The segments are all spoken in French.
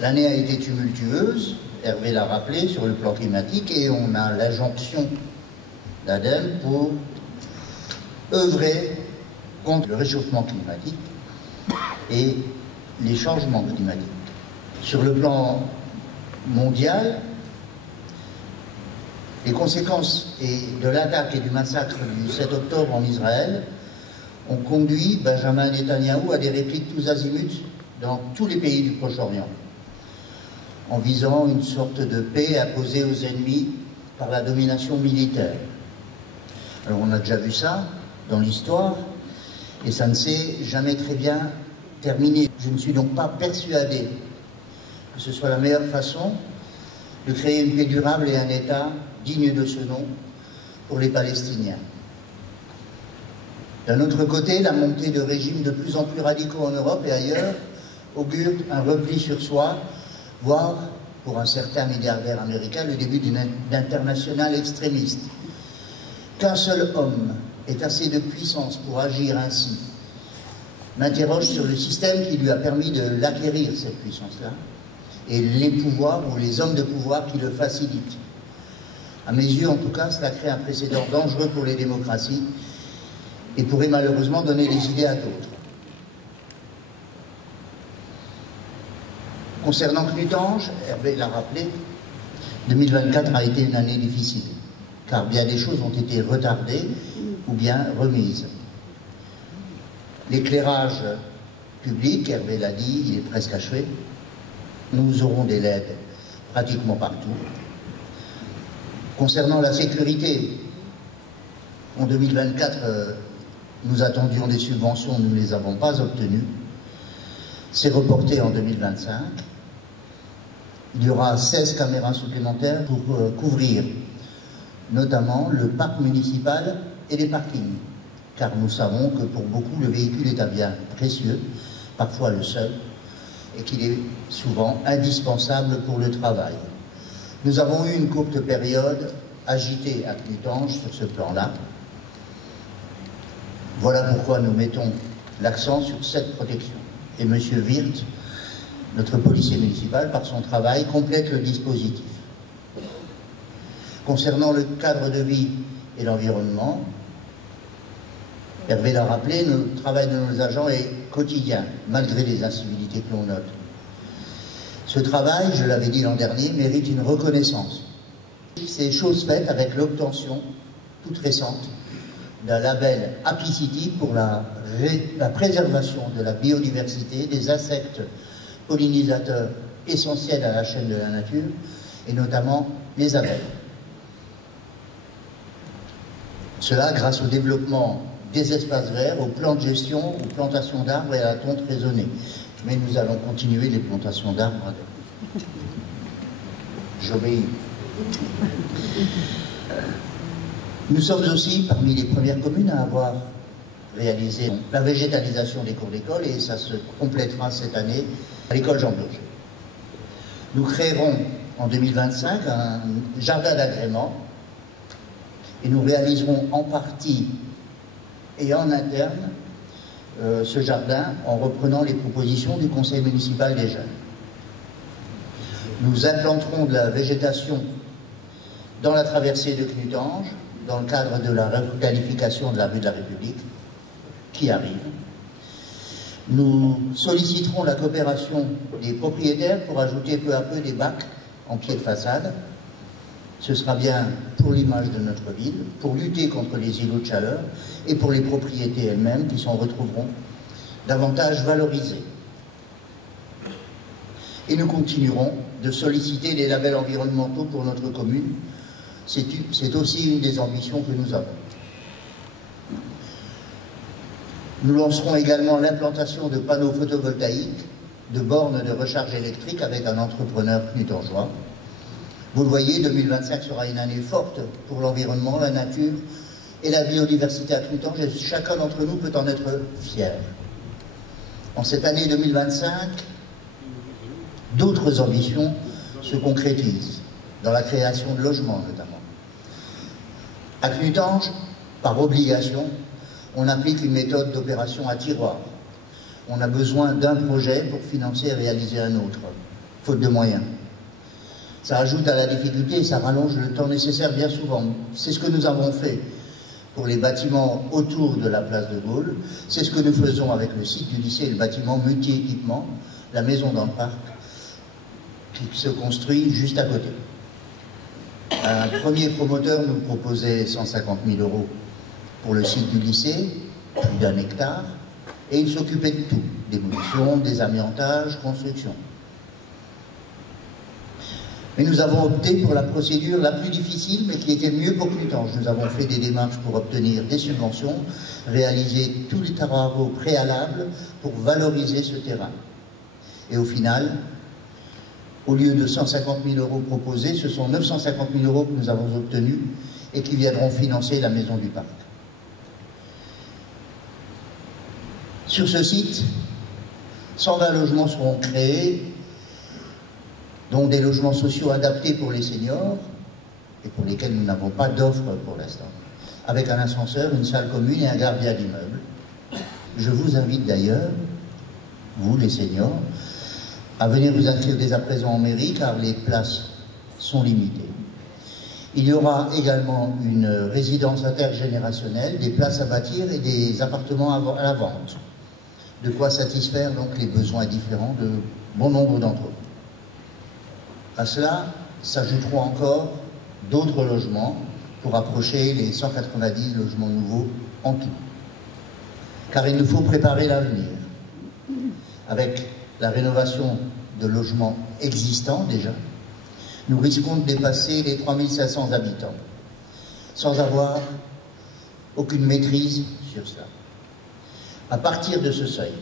L'année a été tumultueuse, Hervé l'a rappelé, sur le plan climatique, et on a l'injonction d'ADEME pour œuvrer contre le réchauffement climatique et les changements climatiques. Sur le plan mondial, les conséquences de l'attaque et du massacre du 7 octobre en Israël ont conduit Benjamin Netanyahou à des répliques tous azimuts dans tous les pays du Proche-Orient, en visant une sorte de paix imposée aux ennemis par la domination militaire. Alors on a déjà vu ça dans l'histoire, et ça ne s'est jamais très bien terminé. Je ne suis donc pas persuadé que ce soit la meilleure façon de créer une paix durable et un État digne de ce nom pour les Palestiniens. D'un autre côté, la montée de régimes de plus en plus radicaux en Europe et ailleurs augure un repli sur soi, voire, pour un certain milliardaire américain, le début d'une internationale extrémiste. Qu'un seul homme ait assez de puissance pour agir ainsi m'interroge sur le système qui lui a permis de l'acquérir, cette puissance-là, et les pouvoirs ou les hommes de pouvoir qui le facilitent. À mes yeux, en tout cas, cela crée un précédent dangereux pour les démocraties et pourrait malheureusement donner des idées à d'autres. Concernant Knut Ange, Hervé l'a rappelé, 2024 a été une année difficile, car bien des choses ont été retardées ou bien remises. L'éclairage public, Hervé l'a dit, il est presque achevé. Nous aurons des LED pratiquement partout. Concernant la sécurité, en 2024, nous attendions des subventions, nous ne les avons pas obtenues. C'est reporté en 2025. Il y aura 16 caméras supplémentaires pour couvrir notamment le parc municipal et les parkings. Car nous savons que pour beaucoup, le véhicule est un bien précieux, parfois le seul, et qu'il est souvent indispensable pour le travail. Nous avons eu une courte période agitée à Knut Ange sur ce plan-là. Voilà pourquoi nous mettons l'accent sur cette protection. Et M. Wirth, notre policier municipal, par son travail, complète le dispositif. Concernant le cadre de vie et l'environnement, Hervé l'a rappelé, le travail de nos agents est quotidien, malgré les incivilités que l'on note. Ce travail, je l'avais dit l'an dernier, mérite une reconnaissance. C'est chose faite avec l'obtention, toute récente, d'un label Apicity pour la préservation de la biodiversité, des insectes pollinisateurs essentiels à la chaîne de la nature, et notamment les abeilles. Cela grâce au développement des espaces verts, aux plans de gestion, aux plantations d'arbres et à la tonte raisonnée. Mais nous allons continuer les plantations d'arbres. J'obéis. Nous sommes aussi parmi les premières communes à avoir réalisé la végétalisation des cours d'école, et ça se complétera cette année à l'école Jean Bloch. Nous créerons en 2025 un jardin d'agrément et nous réaliserons en partie et en interne ce jardin en reprenant les propositions du conseil municipal des jeunes. Nous implanterons de la végétation dans la traversée de Knut Ange, dans le cadre de la requalification de la rue de la République, qui arrive. Nous solliciterons la coopération des propriétaires pour ajouter peu à peu des bacs en pied de façade. Ce sera bien pour l'image de notre ville, pour lutter contre les îlots de chaleur et pour les propriétés elles-mêmes qui s'en retrouveront davantage valorisées. Et nous continuerons de solliciter les labels environnementaux pour notre commune. C'est aussi une des ambitions que nous avons. Nous lancerons également l'implantation de panneaux photovoltaïques, de bornes de recharge électrique avec un entrepreneur knutangeois. Vous le voyez, 2025 sera une année forte pour l'environnement, la nature et la biodiversité à Knut Ange, et chacun d'entre nous peut en être fier. En cette année 2025, d'autres ambitions se concrétisent, dans la création de logements notamment. À Knut Ange, par obligation, on applique une méthode d'opération à tiroir. On a besoin d'un projet pour financer et réaliser un autre. faute de moyens. Ça ajoute à la difficulté et ça rallonge le temps nécessaire bien souvent. C'est ce que nous avons fait pour les bâtiments autour de la place de Gaulle. C'est ce que nous faisons avec le site du lycée et le bâtiment multi-équipement, la maison dans le parc, qui se construit juste à côté. Un premier promoteur nous proposait 150 000 € pour le site du lycée, plus d'1 hectare, et il s'occupait de tout, démolition, désamiantage, construction. Mais nous avons opté pour la procédure la plus difficile, mais qui était mieux pour Clutange. Nous avons fait des démarches pour obtenir des subventions, réaliser tous les travaux préalables pour valoriser ce terrain. Et au final, au lieu de 150 000 € proposés, ce sont 950 000 € que nous avons obtenus et qui viendront financer la maison du parc. Sur ce site, 120 logements seront créés, dont des logements sociaux adaptés pour les seniors et pour lesquels nous n'avons pas d'offre pour l'instant, avec un ascenseur, une salle commune et un gardien d'immeuble. Je vous invite d'ailleurs, vous les seniors, à venir vous inscrire dès à présent en mairie car les places sont limitées. Il y aura également une résidence intergénérationnelle, des places à bâtir et des appartements à la vente. De quoi satisfaire donc les besoins différents de bon nombre d'entre eux. À cela s'ajouteront encore d'autres logements pour approcher les 190 logements nouveaux en tout. Car il nous faut préparer l'avenir. Avec la rénovation de logements existants déjà, nous risquons de dépasser les 3500 habitants, sans avoir aucune maîtrise sur cela. À partir de ce seuil,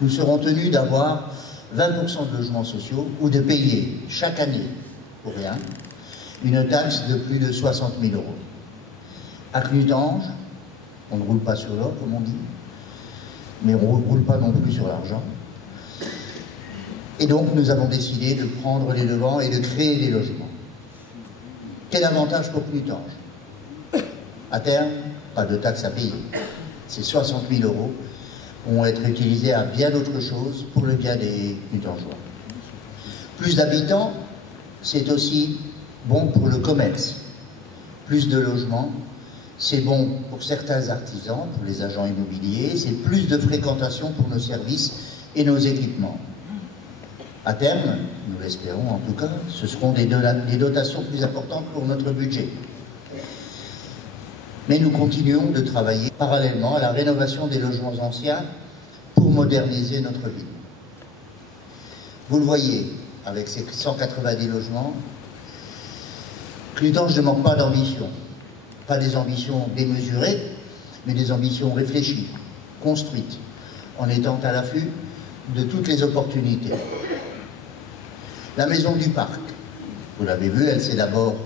nous serons tenus d'avoir 20% de logements sociaux ou de payer chaque année, pour rien, une taxe de plus de 60 000 €. À Clutange, on ne roule pas sur l'or, comme on dit, mais on ne roule pas non plus sur l'argent. Et donc, nous avons décidé de prendre les devants et de créer des logements. Quel avantage pour Clutange? À terme, pas de taxe à payer. Ces 60 000 € vont être utilisés à bien d'autres choses pour le bien des Clutangeois. Plus d'habitants, c'est aussi bon pour le commerce. Plus de logements, c'est bon pour certains artisans, pour les agents immobiliers, c'est plus de fréquentation pour nos services et nos équipements. À terme, nous l'espérons en tout cas, ce seront des dotations plus importantes pour notre budget. Mais nous continuons de travailler parallèlement à la rénovation des logements anciens pour moderniser notre ville. Vous le voyez, avec ces 190 logements, Clutange ne manque pas d'ambition. Pas des ambitions démesurées, mais des ambitions réfléchies, construites, en étant à l'affût de toutes les opportunités. La maison du parc, vous l'avez vu, elle s'est d'abord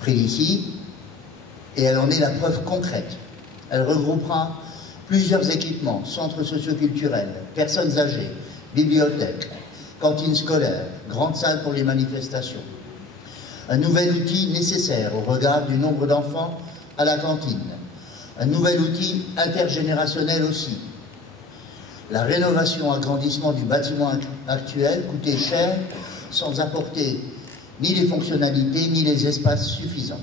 près d'ici, et elle en est la preuve concrète. Elle regroupera plusieurs équipements, centres socioculturels, personnes âgées, bibliothèques, cantines scolaires, grandes salles pour les manifestations. Un nouvel outil nécessaire au regard du nombre d'enfants à la cantine. Un nouvel outil intergénérationnel aussi. La rénovation, agrandissement du bâtiment actuel coûtait cher sans apporter ni les fonctionnalités ni les espaces suffisants.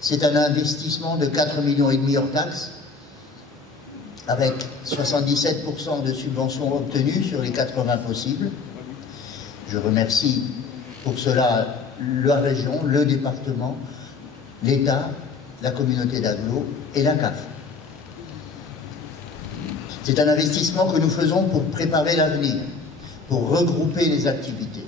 C'est un investissement de 4,5 millions hors taxes, avec 77% de subventions obtenues sur les 80 possibles. Je remercie pour cela la région, le département, l'État, la communauté d'agglo et la CAF. C'est un investissement que nous faisons pour préparer l'avenir, pour regrouper les activités,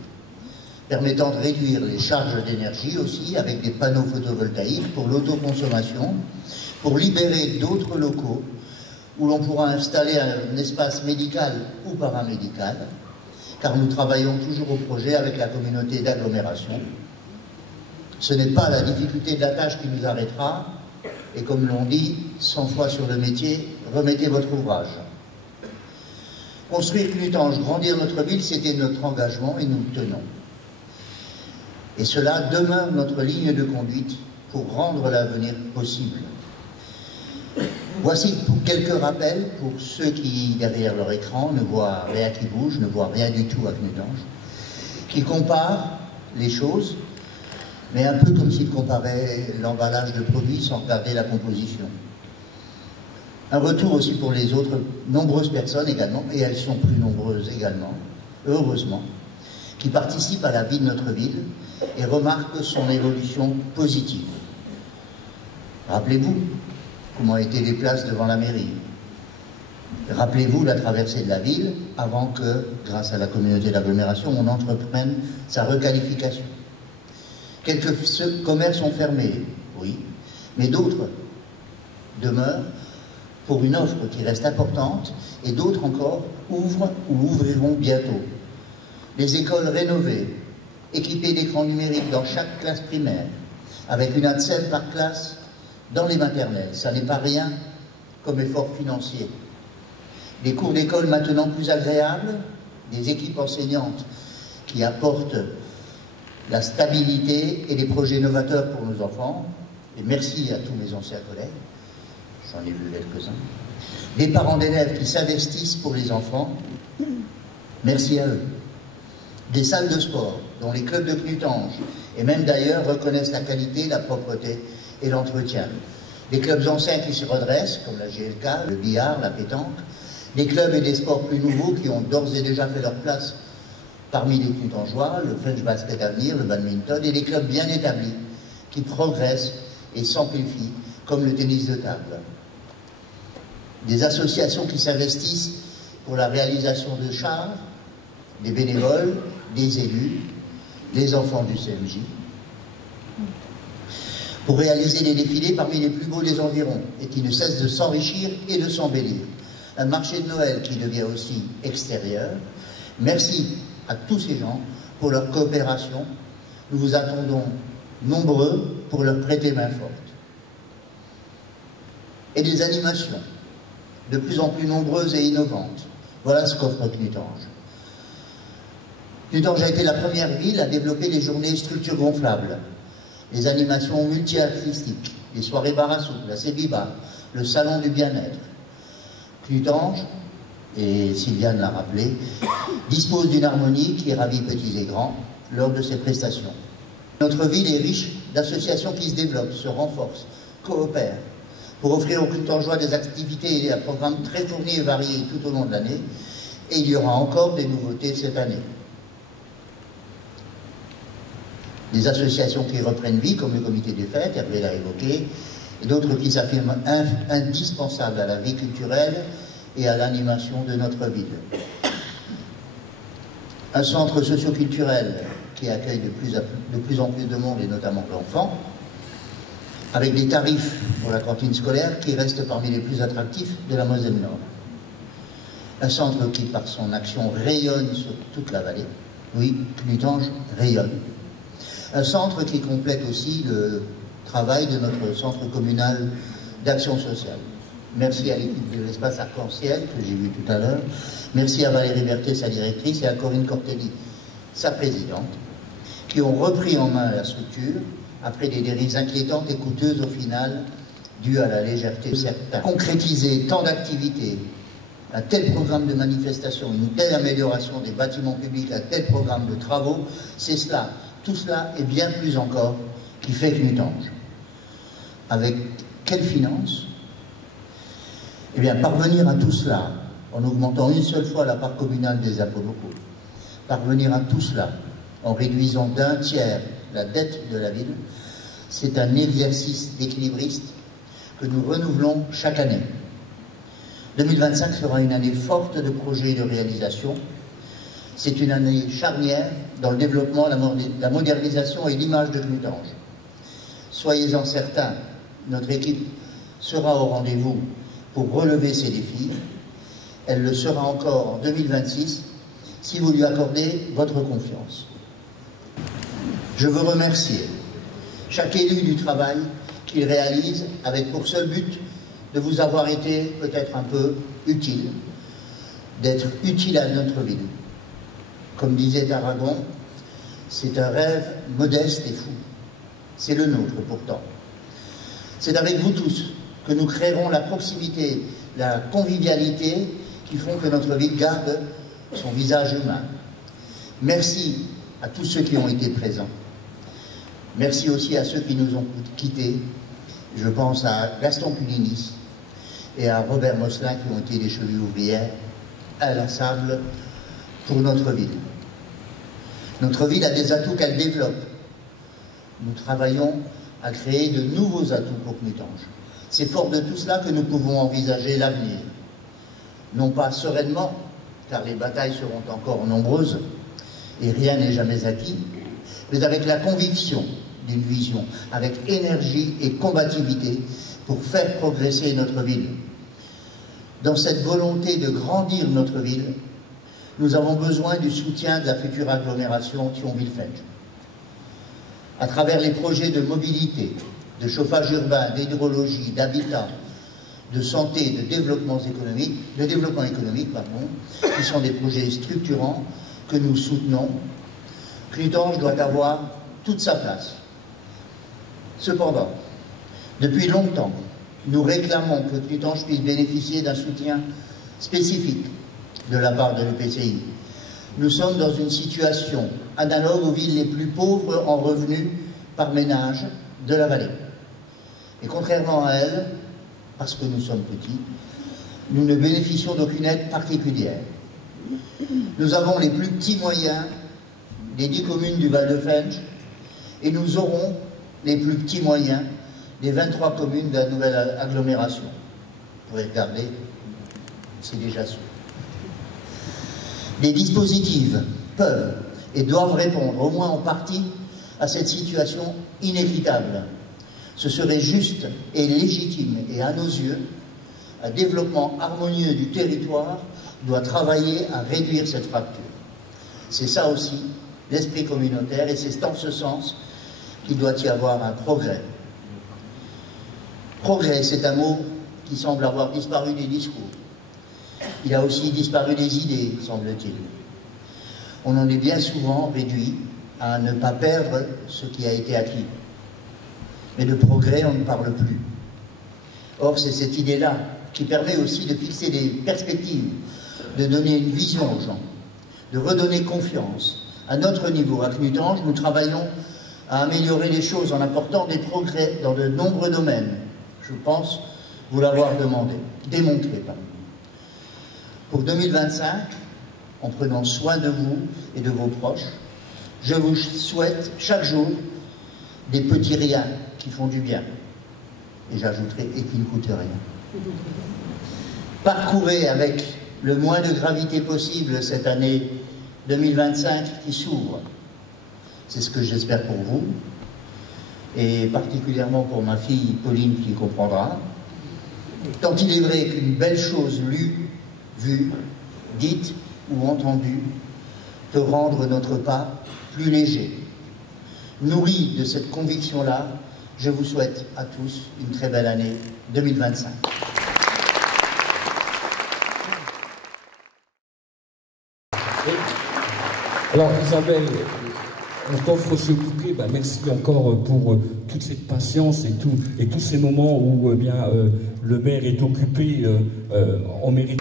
permettant de réduire les charges d'énergie aussi, avec des panneaux photovoltaïques pour l'autoconsommation, pour libérer d'autres locaux où l'on pourra installer un espace médical ou paramédical, car nous travaillons toujours au projet avec la communauté d'agglomération. Ce n'est pas la difficulté de la tâche qui nous arrêtera, et comme l'on dit 100 fois sur le métier, remettez votre ouvrage. Construire Clutange, grandir notre ville, c'était notre engagement et nous le tenons. Et cela demeure notre ligne de conduite pour rendre l'avenir possible. Voici pour quelques rappels pour ceux qui, derrière leur écran, ne voient rien qui bouge, ne voient rien du tout à Knutange, qui comparent les choses, mais un peu comme s'ils comparaient l'emballage de produits sans regarder la composition. Un retour aussi pour les autres nombreuses personnes également, et elles sont plus nombreuses également, heureusement, qui participent à la vie de notre ville et remarquent son évolution positive. Rappelez-vous comment étaient les places devant la mairie. Rappelez-vous la traversée de la ville avant que, grâce à la communauté d'agglomération, on entreprenne sa requalification. Quelques commerces sont fermés, oui, mais d'autres demeurent pour une offre qui reste importante, et d'autres encore ouvrent ou ouvriront bientôt. Les écoles rénovées, équipées d'écrans numériques dans chaque classe primaire, avec une ATSEM par classe dans les maternelles, ça n'est pas rien comme effort financier. Des cours d'école maintenant plus agréables, des équipes enseignantes qui apportent la stabilité et des projets novateurs pour nos enfants, et merci à tous mes anciens collègues, j'en ai vu quelques-uns, des parents d'élèves qui s'investissent pour les enfants, merci à eux, des salles de sport dont les clubs de Knutange et même d'ailleurs reconnaissent la qualité, la propreté et l'entretien, des clubs anciens qui se redressent comme la GLK, le billard, la pétanque, des clubs et des sports plus nouveaux qui ont d'ores et déjà fait leur place parmi les Knutangeois, le French Basket Avenir, le badminton, et des clubs bien établis qui progressent et s'amplifient comme le tennis de table. Des associations qui s'investissent pour la réalisation de chars, des bénévoles, des élus, des enfants du CMJ, pour réaliser des défilés parmi les plus beaux des environs et qui ne cessent de s'enrichir et de s'embellir. Un marché de Noël qui devient aussi extérieur. Merci à tous ces gens pour leur coopération. Nous vous attendons nombreux pour leur prêter main forte. Et des animations de plus en plus nombreuses et innovantes. Voilà ce qu'offre Knutange. Knutange a été la première ville à développer des journées structures gonflables, les animations multi-artistiques, les soirées Barassou, la Sébiba, le salon du bien-être. Knutange, et Sylviane l'a rappelé, dispose d'une harmonie qui ravit petits et grands lors de ses prestations. Notre ville est riche d'associations qui se développent, se renforcent, coopèrent, pour offrir aux Knutangeois des activités et des programmes très fournis et variés tout au long de l'année, et il y aura encore des nouveautés cette année. Des associations qui reprennent vie, comme le comité des fêtes, Hervé l'a évoqué, et d'autres qui s'affirment indispensables à la vie culturelle et à l'animation de notre ville. Un centre socio-culturel qui accueille de plus en plus de monde, et notamment d'enfants, avec des tarifs pour la cantine scolaire qui restent parmi les plus attractifs de la Moselle-Nord. Un centre qui, par son action, rayonne sur toute la vallée. Oui, Knutange rayonne. Un centre qui complète aussi le travail de notre centre communal d'action sociale. Merci à l'équipe de l'espace arc-en-ciel que j'ai vu tout à l'heure. Merci à Valérie Berthet, sa directrice, et à Corinne Cortelli, sa présidente, qui ont repris en main la structure après des dérives inquiétantes et coûteuses au final, dues à la légèreté de certains. Concrétiser tant d'activités, un tel programme de manifestation, une telle amélioration des bâtiments publics, un tel programme de travaux, c'est cela, tout cela et bien plus encore qui fait Knutange. Avec quelles finances? Eh bien, parvenir à tout cela, en augmentant une seule fois la part communale des impôts locaux, parvenir à tout cela, en réduisant d'un tiers la dette de la ville, c'est un exercice d'équilibriste que nous renouvelons chaque année. 2025 sera une année forte de projets et de réalisations. C'est une année charnière dans le développement, la modernisation et l'image de Knutange. Soyez-en certains, notre équipe sera au rendez-vous pour relever ces défis. Elle le sera encore en 2026 si vous lui accordez votre confiance. Je veux remercier chaque élu du travail qu'il réalise avec pour seul but de vous avoir été peut-être un peu utile, d'être utile à notre ville. Comme disait Aragon, c'est un rêve modeste et fou. C'est le nôtre pourtant. C'est avec vous tous que nous créerons la proximité, la convivialité qui font que notre ville garde son visage humain. Merci à tous ceux qui ont été présents. Merci aussi à ceux qui nous ont quittés. Je pense à Gaston Pulinis et à Robert Mosselin qui ont été des chevilles ouvrières inlassables pour notre ville. Notre ville a des atouts qu'elle développe. Nous travaillons à créer de nouveaux atouts pour Knutange. C'est fort de tout cela que nous pouvons envisager l'avenir. Non pas sereinement, car les batailles seront encore nombreuses et rien n'est jamais acquis, mais avec la conviction d'une vision, avec énergie et combativité pour faire progresser notre ville. Dans cette volonté de grandir notre ville, nous avons besoin du soutien de la future agglomération Thionville-Fenges. À travers les projets de mobilité, de chauffage urbain, d'hydrologie, d'habitat, de santé, de développement économique, qui sont des projets structurants que nous soutenons, Knutange doit avoir toute sa place. Cependant, depuis longtemps, nous réclamons que Knutange puisse bénéficier d'un soutien spécifique de la part de l'EPCI. Nous sommes dans une situation analogue aux villes les plus pauvres en revenus par ménage de la vallée. Et contrairement à elles, parce que nous sommes petits, nous ne bénéficions d'aucune aide particulière. Nous avons les plus petits moyens des 10 communes du Val-de-Fenges et nous aurons les plus petits moyens des 23 communes de la nouvelle agglomération. Vous pouvez regarder, c'est déjà sûr. Les dispositifs peuvent et doivent répondre, au moins en partie, à cette situation inéquitable. Ce serait juste et légitime, et à nos yeux, un développement harmonieux du territoire doit travailler à réduire cette fracture. C'est ça aussi l'esprit communautaire, et c'est en ce sens qu'il doit y avoir un progrès. Progrès, c'est un mot qui semble avoir disparu des discours. Il a aussi disparu des idées, semble-t-il. On en est bien souvent réduit à ne pas perdre ce qui a été acquis. Mais de progrès, on ne parle plus. Or, c'est cette idée-là qui permet aussi de fixer des perspectives, de donner une vision aux gens, de redonner confiance. À notre niveau, à Knutange, nous travaillons à améliorer les choses en apportant des progrès dans de nombreux domaines. Je pense vous l'avoir démontré. Pour 2025, en prenant soin de vous et de vos proches, je vous souhaite chaque jour des petits riens qui font du bien. Et j'ajouterai, et qui ne coûtent rien. Parcourez avec le moins de gravité possible cette année 2025 qui s'ouvre. C'est ce que j'espère pour vous, et particulièrement pour ma fille Pauline qui comprendra. Tant il est vrai qu'une belle chose lue, vue, dite ou entendue peut rendre notre pas plus léger. Nourri de cette conviction-là, je vous souhaite à tous une très belle année 2025. Alors Isabelle, on t'offre ce bouquet, merci encore pour toute cette patience et tous ces moments où le maire est occupé, on mérite.